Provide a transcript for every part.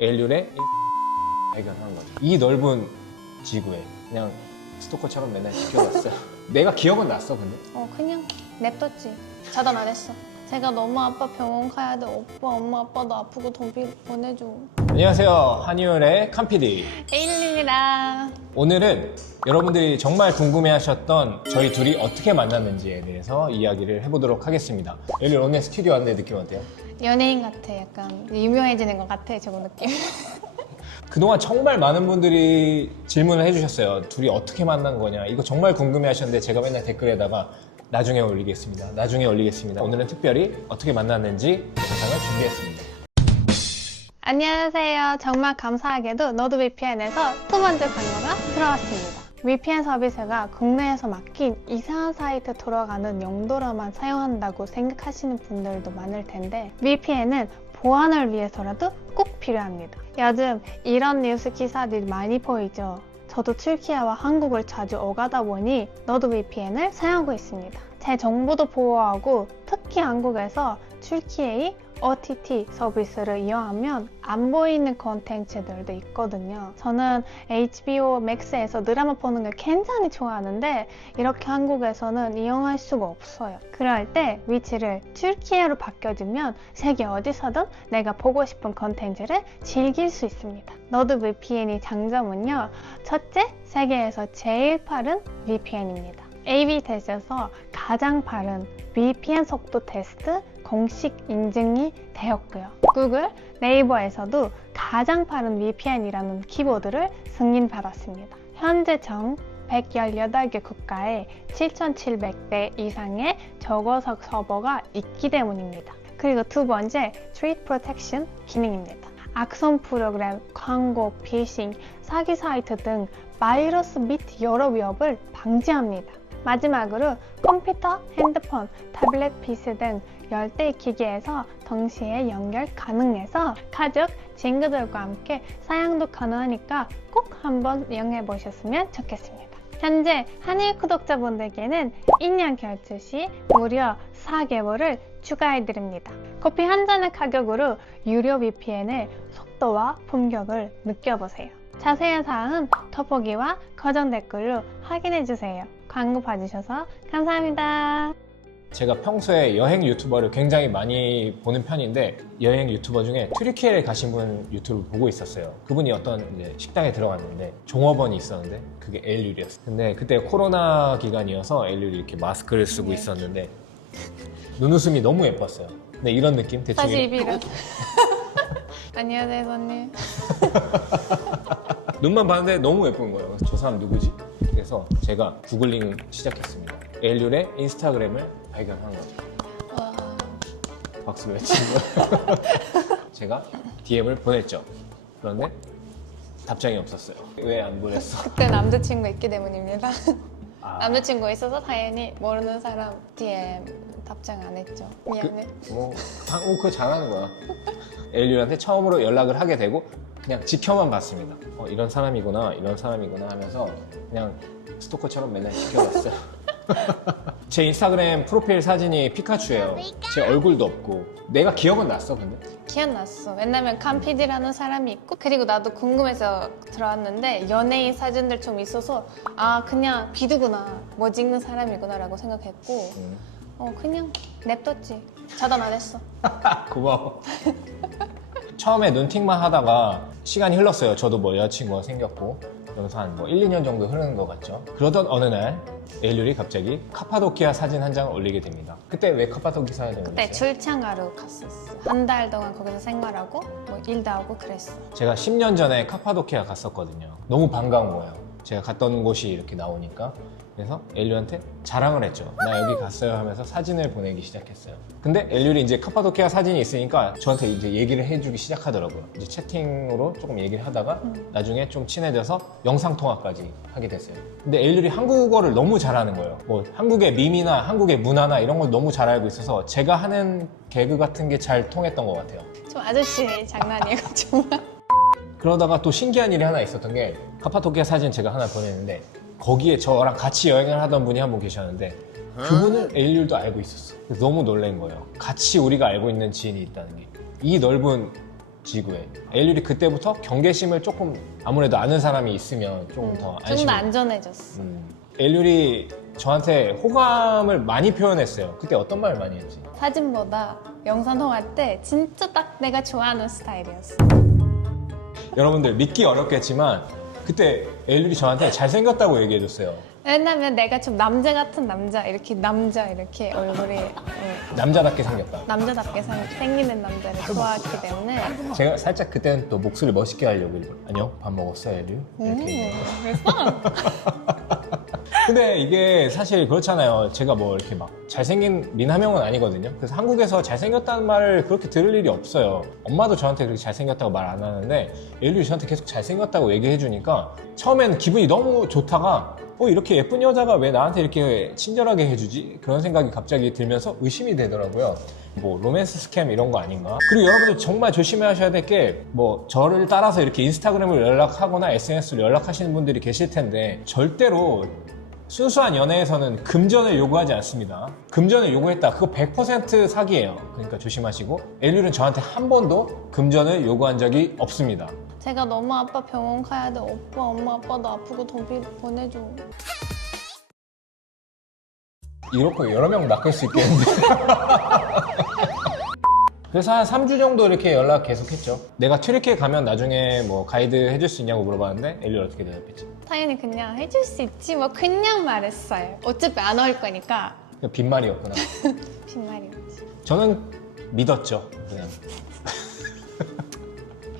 엘률의 발견하는 거죠. 이 넓은 지구에 그냥 스토커처럼 맨날 지켜봤어요. 내가 기억은 났어 근데. 그냥 냅뒀지. 차단 안 했어. 제가 너무 아빠 병원 가야 돼. 오빠, 엄마, 아빠도 아프고 돈 보내줘. 안녕하세요, 한이율의 칸PD. 에일린이랑 오늘은 여러분들이 정말 궁금해하셨던 저희 둘이 어떻게 만났는지에 대해서 이야기를 해보도록 하겠습니다. 엘률 오늘 스튜디오 왔는데 느낌 어때요? 연예인 같아. 약간 유명해지는 것 같아. 저거 느낌. 그동안 정말 많은 분들이 질문을 해주셨어요. 둘이 어떻게 만난 거냐, 이거 정말 궁금해하셨는데 제가 맨날 댓글에다가 나중에 올리겠습니다, 나중에 올리겠습니다. 오늘은 특별히 어떻게 만났는지 영상을 준비했습니다. 안녕하세요. 정말 감사하게도 너드VPN에서 두 번째 강의가 들어왔습니다. VPN 서비스가 국내에서 막힌 이상한 사이트 돌아가는 용도로만 사용한다고 생각하시는 분들도 많을 텐데 VPN은 보안을 위해서라도 꼭 필요합니다. 요즘 이런 뉴스 기사들이 많이 보이죠. 저도 튀르키예와 한국을 자주 오가다 보니 너드VPN을 사용하고 있습니다. 제 정보도 보호하고 특히 한국에서 튀르키예의 OTT 서비스를 이용하면 안 보이는 콘텐츠들도 있거든요. 저는 HBO Max에서 드라마 보는 걸 굉장히 좋아하는데 이렇게 한국에서는 이용할 수가 없어요. 그럴 때 위치를 튀르키예로 바꿔주면 세계 어디서든 내가 보고 싶은 콘텐츠를 즐길 수 있습니다. 너드VPN의 장점은요. 첫째, 세계에서 제일 빠른 VPN입니다. AB 테스트에서 가장 빠른 VPN 속도 테스트 공식 인증이 되었고요. 구글, 네이버에서도 가장 빠른 VPN이라는 키워드를 승인받았습니다. 현재 총 118개 국가에 7,700대 이상의 저고속 서버가 있기 때문입니다. 그리고 두 번째, Threat Protection 기능입니다. 악성 프로그램, 광고, 피싱, 사기 사이트 등 바이러스 및 여러 위협을 방지합니다. 마지막으로 컴퓨터, 핸드폰, 태블릿 PC 등 열대 기기에서 동시에 연결 가능해서 가족, 친구들과 함께 사용도 가능하니까 꼭 한번 이용해 보셨으면 좋겠습니다. 현재 한일 구독자분들께는 2년 결제 시 무려 4개월을 추가해 드립니다. 커피 한 잔의 가격으로 유료 VPN의 속도와 품격을 느껴보세요. 자세한 사항은 더보기와 고정 댓글로 확인해 주세요. 광고 봐주셔서 감사합니다. 제가 평소에 여행 유튜버를 굉장히 많이 보는 편인데 여행 유튜버 중에 튀르키예에 가신 분 유튜브를 보고 있었어요. 그분이 어떤 이제 식당에 들어갔는데 종업원이 있었는데 그게 엘률이었어요. 근데 그때 코로나 기간이어서 엘률이 이렇게 마스크를 쓰고 있었는데 눈웃음이 너무 예뻤어요. 근데 이런 느낌? 대충 다시 입이라. 안녕하세요, 손님. 눈만 봤는데 너무 예쁜 거예요. 그래서 저 사람 누구지? 그래서 제가 구글링 시작했습니다. 엘률의 인스타그램을 발견한 거죠. 와. 박수 외치는 거예요. 제가 DM을 보냈죠. 그런데 답장이 없었어요. 왜 안 보냈어? 그때 남자친구 있기 때문입니다. 아, 남자친구 있어서 당연히 모르는 사람 DM 답장 안 했죠. 미안해. 그거 잘하는 거야. 엘률한테 처음으로 연락을 하게 되고 그냥 지켜만 봤습니다. 이런 사람이구나, 이런 사람이구나 하면서 그냥 스토커처럼 맨날 지켜봤어요. 제 인스타그램 프로필 사진이 피카츄예요. 제 얼굴도 없고. 내가 기억은 났어 근데. 기억났어. 왜냐면 칸PD라는 사람이 있고 그리고 나도 궁금해서 들어왔는데 연예인 사진들 좀 있어서 아 그냥 비두구나, 뭐 찍는 사람이구나 라고 생각했고 그냥 냅뒀지. 차단 안 했어. 고마워. 처음에 눈팅만 하다가 시간이 흘렀어요. 저도 뭐 여자친구가 생겼고 그러면서 한 1, 2년 정도 흐르는 것 같죠. 그러던 어느 날 엘률이 갑자기 카파도키아 사진 한 장을 올리게 됩니다. 그때 왜 카파도키아 사진을 그때 올렸어요? 출장하러 갔었어. 한 달 동안 거기서 생활하고 뭐 일도 하고 그랬어. 제가 10년 전에 카파도키아 갔었거든요. 너무 반가운 거예요. 제가 갔던 곳이 이렇게 나오니까. 그래서 엘률한테 자랑을 했죠. 나 여기 갔어요 하면서 사진을 보내기 시작했어요. 근데 엘률이 이제 카파도키아 사진이 있으니까 저한테 이제 얘기를 해주기 시작하더라고요. 이제 채팅으로 조금 얘기를 하다가 나중에 좀 친해져서 영상통화까지 하게 됐어요. 근데 엘률이 한국어를 너무 잘하는 거예요. 뭐 한국의 밈이나 한국의 문화나 이런 걸 너무 잘 알고 있어서 제가 하는 개그 같은 게 잘 통했던 것 같아요. 좀 아저씨 장난이에요, 정말. 그러다가 또 신기한 일이 하나 있었던 게 카파도키아 사진 제가 하나 보냈는데 거기에 저랑 같이 여행을 하던 분이 한 분 계셨는데 그분을 엘률도 알고 있었어. 그래서 너무 놀란 거예요. 같이 우리가 알고 있는 지인이 있다는 게. 이 넓은 지구에. 엘률이 그때부터 경계심을 조금 아무래도 아는 사람이 있으면 조금 더 좀 안심이. 더 안전해졌어. 엘률이 저한테 호감을 많이 표현했어요. 그때 어떤 말 많이 했지? 사진보다 영상 통화할 때 진짜 딱 내가 좋아하는 스타일이었어. 여러분들 믿기 어렵겠지만 그때 엘률이 저한테 잘생겼다고 얘기해줬어요. 왜냐면 내가 좀 남자 같은 남자 이렇게 얼굴이 남자답게 생겼다. 남자답게 생기는 남자를 좋아했기 때문에. 제가 살짝 그때는 또 목소리 멋있게 하려고 아니요 밥 먹었어 엘률? 이렇게 얘기해요. 근데 이게 사실 그렇잖아요. 제가 뭐 이렇게 막 잘생긴 미남형은 아니거든요. 그래서 한국에서 잘생겼다는 말을 그렇게 들을 일이 없어요. 엄마도 저한테 그렇게 잘생겼다고 말 안 하는데 엘률이 저한테 계속 잘생겼다고 얘기해주니까 처음에는 기분이 너무 좋다가 이렇게 예쁜 여자가 왜 나한테 이렇게 친절하게 해주지? 그런 생각이 갑자기 들면서 의심이 되더라고요. 뭐 로맨스 스캠 이런 거 아닌가? 그리고 여러분들 정말 조심하셔야 될 게 뭐 저를 따라서 이렇게 인스타그램을 연락하거나 SNS로 연락하시는 분들이 계실 텐데 절대로 순수한 연애에서는 금전을 요구하지 않습니다. 금전을 요구했다. 그거 100% 사기예요. 그러니까 조심하시고 엘률은 저한테 한 번도 금전을 요구한 적이 없습니다. 제가 너무 아빠 병원 가야 돼. 오빠, 엄마, 아빠도 아프고 돈비 보내줘. 이렇게 여러 명 낚을 수 있겠는데. 그래서 한 3주 정도 이렇게 연락 계속했죠. 내가 튀르키예 가면 나중에 뭐 가이드 해줄 수 있냐고 물어봤는데 엘률 어떻게 대답했지? 당연히 그냥 해줄 수 있지 뭐 그냥 말했어요. 어차피 안 올 거니까. 그냥 빈말이었구나. 빈말이었지. 저는 믿었죠. 그냥.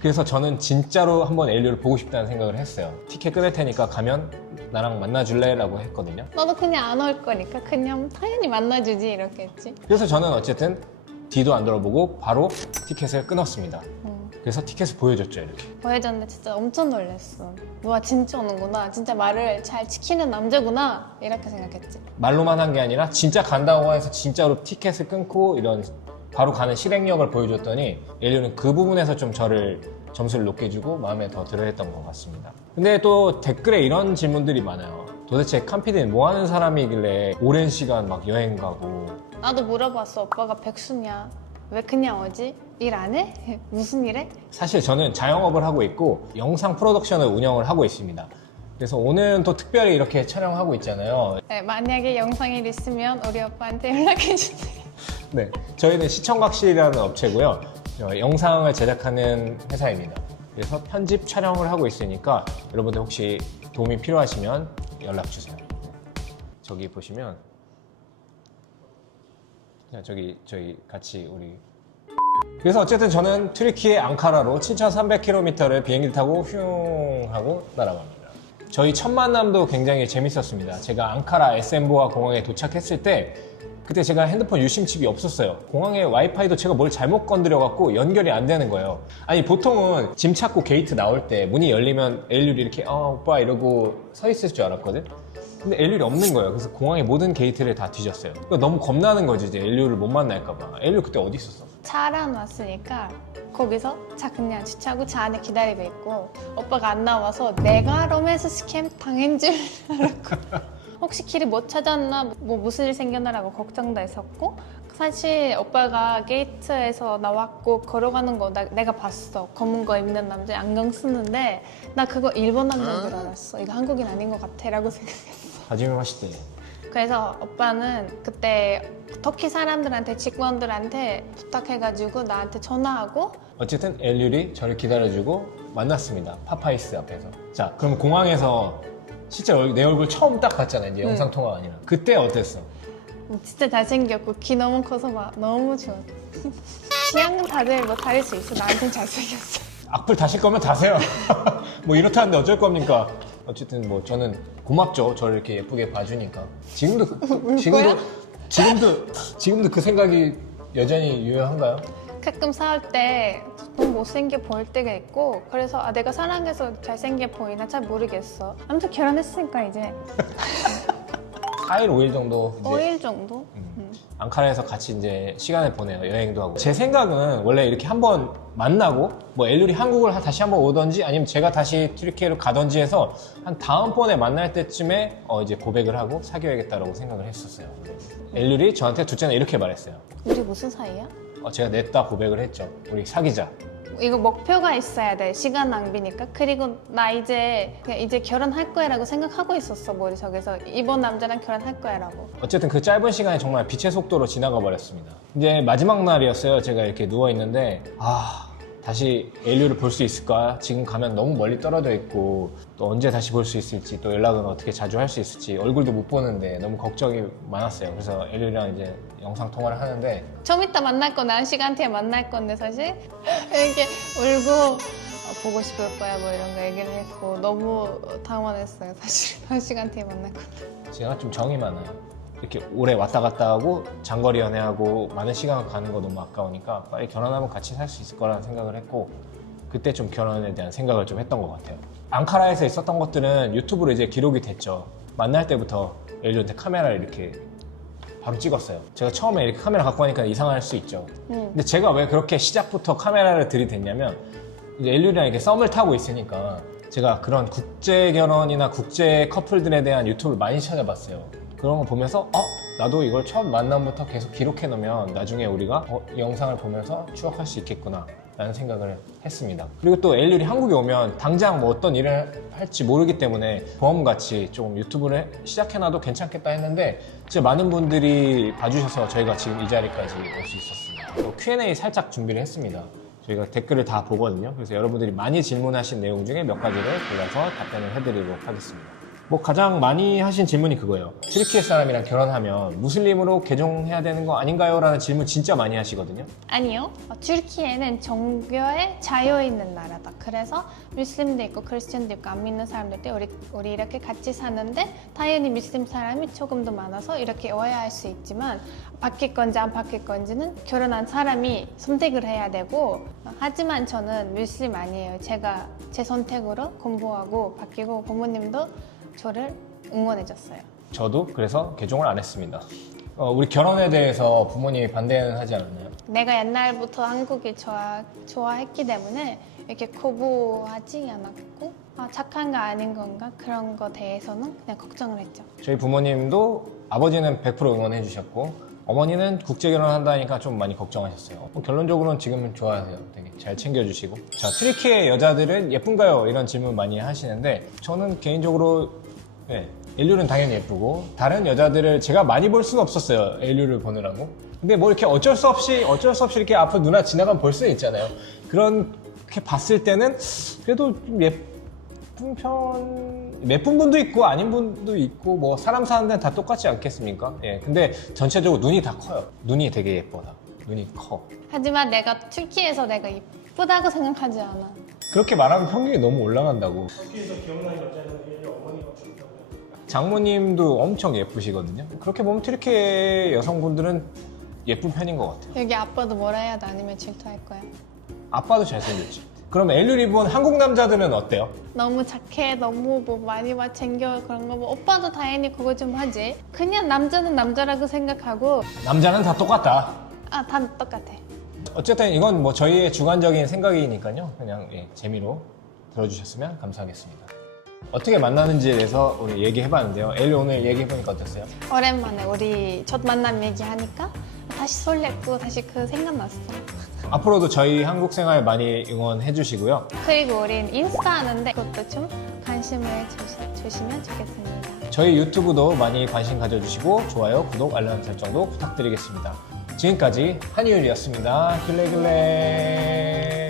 그래서 저는 진짜로 한번 엘률을 보고 싶다는 생각을 했어요. 티켓 끊을 테니까 가면 나랑 만나줄래? 라고 했거든요. 너도 그냥 안 올 거니까 그냥 당연히 만나주지 이렇게 했지. 그래서 저는 어쨌든 뒤도 안 돌아보고 바로 티켓을 끊었습니다. 그래서 티켓을 보여줬죠, 이렇게. 보여줬는데 진짜 엄청 놀랐어. 와 진짜 오는구나. 진짜 말을 잘 지키는 남자구나. 이렇게 생각했지. 말로만 한 게 아니라 진짜 간다고 해서 진짜로 티켓을 끊고 이런 바로 가는 실행력을 보여줬더니 엘률은 그 부분에서 좀 저를 점수를 높게 주고 마음에 더 들어했던 것 같습니다. 근데 또 댓글에 이런 질문들이 많아요. 도대체 칸피디는 뭐 하는 사람이길래 오랜 시간 막 여행 가고. 나도 물어봤어. 오빠가 백수냐? 왜 그냥 오지? 일 안 해? 무슨 일 해? 사실 저는 자영업을 하고 있고 영상 프로덕션을 운영을 하고 있습니다. 그래서 오늘은 또 특별히 이렇게 촬영하고 있잖아요. 네, 만약에 영상일 있으면 우리 오빠한테 연락해주세요. 네, 저희는 시청각실이라는 업체고요. 영상을 제작하는 회사입니다. 그래서 편집 촬영을 하고 있으니까 여러분들 혹시 도움이 필요하시면 연락 주세요. 저기 보시면 저기 같이 우리. 그래서 어쨌든 저는 튀르키예 앙카라로 7,300km를 비행기 타고 슝 하고 날아갑니다. 저희 첫 만남도 굉장히 재밌었습니다. 제가 앙카라 에센보아 공항에 도착했을 때 그때 제가 핸드폰 유심칩이 없었어요. 공항에 와이파이도 제가 뭘 잘못 건드려갖고 연결이 안 되는 거예요. 아니 보통은 짐 찾고 게이트 나올 때 문이 열리면 엘률이 이렇게 오빠 이러고 서 있을 줄 알았거든. 근데 엘률이 없는 거예요. 그래서 공항의 모든 게이트를 다 뒤졌어요. 그러니까 너무 겁나는 거지 이제 엘률을 못 만날까봐. 엘률 그때 어디 있었어? 차랑 왔으니까 거기서 차 그냥 주차하고 차 안에 기다리고 있고 오빠가 안 나와서 내가 로맨스 스캠 당한 줄 알았고 혹시 길을 못 찾았나 뭐 무슨 일 생겼나라고 걱정도 했었고 사실 오빠가 게이트에서 나왔고 걸어가는 거 내가 봤어. 검은 거 입는 남자 안경 쓰는데 나 그거 일본 남자인 줄 알았어. 이거 한국인 아닌 것 같아 라고 생각했어. 하지메 마시테. 그래서 오빠는 그때 터키 사람들한테 직원들한테 부탁해가지고 나한테 전화하고 어쨌든 엘률이 저를 기다려주고 만났습니다. 파파이스 앞에서. 자, 그럼 공항에서 실제 내 얼굴 처음 딱 봤잖아요. 이제 영상 통화가 아니라. 그때 어땠어? 진짜 잘생겼고 키 너무 커서 막 너무 좋아. 취향은 다들 뭐 다를 수 있어. 나한텐 잘생겼어. 악플 다실 거면 다세요. 뭐 이렇다는데 어쩔 겁니까? 어쨌든 뭐 저는 고맙죠. 저를 이렇게 예쁘게 봐주니까. 지금도 그 생각이 여전히 유효한가요? 가끔 싸울 때 너무 못생겨 보일 때가 있고 그래서 내가 사랑해서 잘생겨 보이나 잘 모르겠어. 아무튼 결혼했으니까 이제 4일, 5일 정도 이제 5일 정도? 앙카라에서 같이 이제 시간을 보내요. 여행도 하고. 제 생각은 원래 이렇게 한번 만나고 뭐 엘룰이 한국을 다시 한번 오던지 아니면 제가 다시 튀르키예로 가던지 해서 한 다음번에 만날 때쯤에 이제 고백을 하고 사귀어야겠다라고 생각을 했었어요. 엘룰이 저한테 둘째는 이렇게 말했어요. 우리 무슨 사이야? 제가 냈다 고백을 했죠. 우리 사귀자. 이거 목표가 있어야 돼. 시간 낭비니까. 그리고 나 이제 그냥 이제 결혼할 거야라고 생각하고 있었어, 머릿속에서. 이번 남자랑 결혼할 거야라고. 어쨌든 그 짧은 시간이 정말 빛의 속도로 지나가 버렸습니다. 이제 마지막 날이었어요. 제가 이렇게 누워 있는데 다시 엘류를 볼 수 있을까? 지금 가면 너무 멀리 떨어져 있고 또 언제 다시 볼 수 있을지, 또 연락은 어떻게 자주 할 수 있을지, 얼굴도 못 보는데 너무 걱정이 많았어요. 그래서 엘류랑 이제 영상 통화를 하는데 좀 이따 만날 건데, 1시간 뒤에 만날 건데 사실 이렇게 울고 보고 싶을 거야 뭐 이런 거 얘기를 했고 너무 당황했어요. 사실 1시간 뒤에 만날 건데. 제가 좀 정이 많아요. 이렇게 오래 왔다 갔다 하고 장거리 연애하고 많은 시간을 가는 거 너무 아까우니까 빨리 결혼하면 같이 살 수 있을 거라는 생각을 했고, 그때 좀 결혼에 대한 생각을 좀 했던 것 같아요. 앙카라에서 있었던 것들은 유튜브로 이제 기록이 됐죠. 만날 때부터 엘류한테 카메라를 이렇게 바로 찍었어요. 제가 처음에 이렇게 카메라 갖고 가니까 이상할 수 있죠. 근데 제가 왜 그렇게 시작부터 카메라를 들이댔냐면, 이제 엘류랑 이렇게 썸을 타고 있으니까 제가 그런 국제 결혼이나 국제 커플들에 대한 유튜브를 많이 찾아봤어요. 그런 거 보면서 나도 이걸 처음 만남부터 계속 기록해 놓으면 나중에 우리가 이 영상을 보면서 추억할 수 있겠구나 라는 생각을 했습니다. 그리고 또 엘률이 한국에 오면 당장 뭐 어떤 일을 할지 모르기 때문에 보험같이 좀 유튜브를 시작해놔도 괜찮겠다 했는데 진짜 많은 분들이 봐주셔서 저희가 지금 이 자리까지 올 수 있었습니다. 또 Q&A 살짝 준비를 했습니다. 저희가 댓글을 다 보거든요. 그래서 여러분들이 많이 질문하신 내용 중에 몇 가지를 골라서 답변을 해드리도록 하겠습니다. 뭐 가장 많이 하신 질문이 그거예요. 튀르키예 사람이랑 결혼하면 무슬림으로 개종해야 되는 거 아닌가요? 라는 질문 진짜 많이 하시거든요. 아니요. 튀르키예는 종교에 자유 있는 나라다. 그래서 무슬림도 있고 크리스천도 있고 안 믿는 사람들도 우리 이렇게 같이 사는데 당연히 무슬림 사람이 조금 더 많아서 이렇게 오해할 수 있지만 바뀔 건지 안 바뀔 건지는 결혼한 사람이 선택을 해야 되고, 하지만 저는 무슬림 아니에요. 제가 제 선택으로 공부하고 바뀌고 부모님도 저를 응원해줬어요. 저도 그래서 개종을 안 했습니다. 우리 결혼에 대해서 부모님이 반대는 하지 않았나요? 내가 옛날부터 한국을 좋아했기 때문에 이렇게 거부하지 않았고 착한가 아닌 건가 그런 거 대해서는 그냥 걱정을 했죠. 저희 부모님도 아버지는 100% 응원해 주셨고 어머니는 국제 결혼한다니까 좀 많이 걱정하셨어요. 결론적으로는 지금은 좋아하세요. 되게 잘 챙겨주시고. 자, 튀르키예 여자들은 예쁜가요? 이런 질문 많이 하시는데 저는 개인적으로 엘류는 당연히 예쁘고 다른 여자들을 제가 많이 볼 수는 없었어요. 엘류를 보느라고. 근데 뭐 이렇게 어쩔 수 없이 이렇게 앞에 누나 지나가면 볼 수는 있잖아요. 그렇게 봤을 때는 그래도 좀 예쁜 분도 있고 아닌 분도 있고 뭐 사람 사는 데는 다 똑같지 않겠습니까? 근데 전체적으로 눈이 다 커요. 눈이 되게 예뻐. 눈이 커. 하지만 내가 튀르키예에서 내가 예쁘다고 생각하지 않아. 그렇게 말하면 평균이 너무 올라간다고. 터키에서 기억나는 여자는 얘 어머니가 좋다고. 장모님도 엄청 예쁘시거든요. 그렇게 보면 튀르키예 여성분들은 예쁜 편인 것 같아요. 여기 아빠도 뭐라 해야 돼? 아니면 질투할 거야? 아빠도 잘생겼지. 그럼 엘류리 본 한국 남자들은 어때요? 너무 착해, 너무 뭐 많이 챙겨 그런 거 뭐 오빠도 당연히 그거 좀 하지. 그냥 남자는 남자라고 생각하고 남자는 다 똑같다. 다 똑같아. 어쨌든 이건 뭐 저희의 주관적인 생각이니까요. 그냥 재미로 들어주셨으면 감사하겠습니다. 어떻게 만나는지에 대해서 우리 얘기해봤는데요. 엘류 오늘 얘기해보니까 어땠어요? 오랜만에 우리 첫 만남 얘기하니까 다시 설렜고 다시 그 생각났어. 앞으로도 저희 한국 생활 많이 응원해주시고요. 그리고 우린 인스타 하는데 그것도 좀 관심을 주시면 좋겠습니다. 저희 유튜브도 많이 관심 가져주시고 좋아요, 구독, 알람 설정도 부탁드리겠습니다. 지금까지 한유일이었습니다. 글래글래.